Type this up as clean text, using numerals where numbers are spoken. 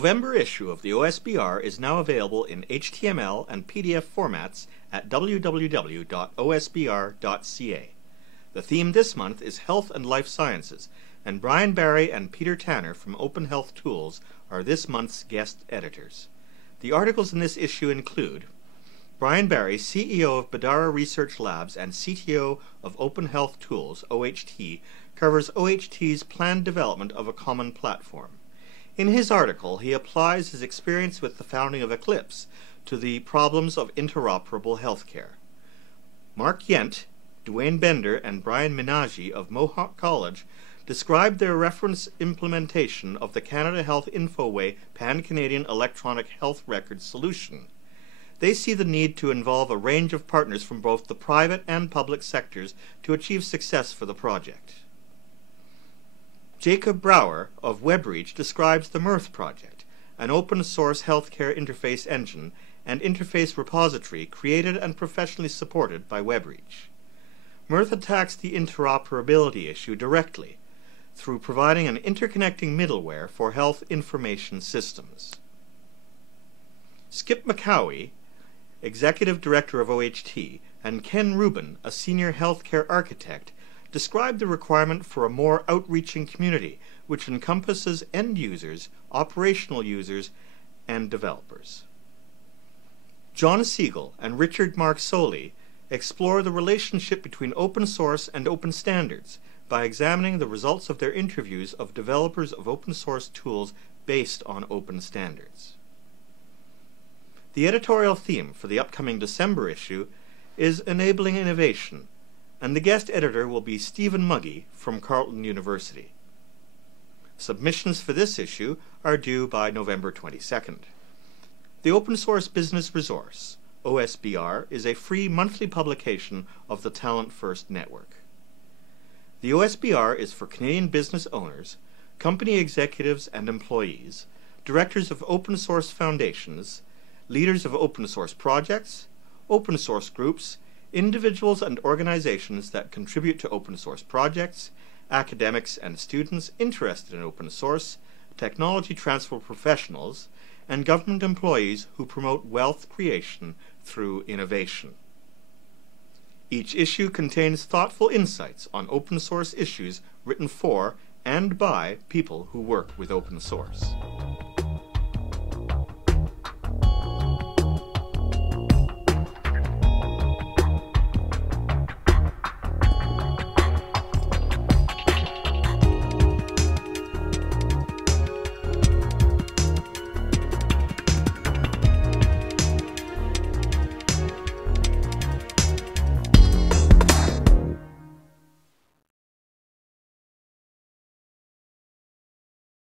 November issue of the OSBR is now available in HTML and PDF formats at www.osbr.ca. The theme this month is Health and Life Sciences, and Brian Barry and Peter Tanner from Open Health Tools are this month's guest editors. The articles in this issue include Brian Barry, CEO of Badara Research Labs and CTO of Open Health Tools, OHT, covers OHT's planned development of a common platform. In his article, he applies his experience with the founding of Eclipse to the problems of interoperable healthcare. Mark Yent, Duane Bender, and Brian Minagi of Mohawk College described their reference implementation of the Canada Health Infoway Pan-Canadian Electronic Health Record solution. They see the need to involve a range of partners from both the private and public sectors to achieve success for the project. Jacob Brower of WebReach describes the Mirth project, an open-source healthcare interface engine and interface repository created and professionally supported by WebReach. Mirth attacks the interoperability issue directly through providing an interconnecting middleware for health information systems. Skip McCowie, Executive Director of OHT, and Ken Rubin, a Senior Healthcare Architect, describe the requirement for a more outreaching community which encompasses end users, operational users, and developers. John Siegel and Richard Mark Soley explore the relationship between open source and open standards by examining the results of their interviews of developers of open source tools based on open standards. The editorial theme for the upcoming December issue is Enabling Innovation, and the guest editor will be Stephen Muggy from Carleton University. Submissions for this issue are due by November 22nd. The Open Source Business Resource, OSBR, is a free monthly publication of the Talent First Network. The OSBR is for Canadian business owners, company executives and employees, directors of open source foundations, leaders of open source projects, open source groups, individuals and organizations that contribute to open source projects, academics and students interested in open source, technology transfer professionals, and government employees who promote wealth creation through innovation. Each issue contains thoughtful insights on open source issues written for and by people who work with open source.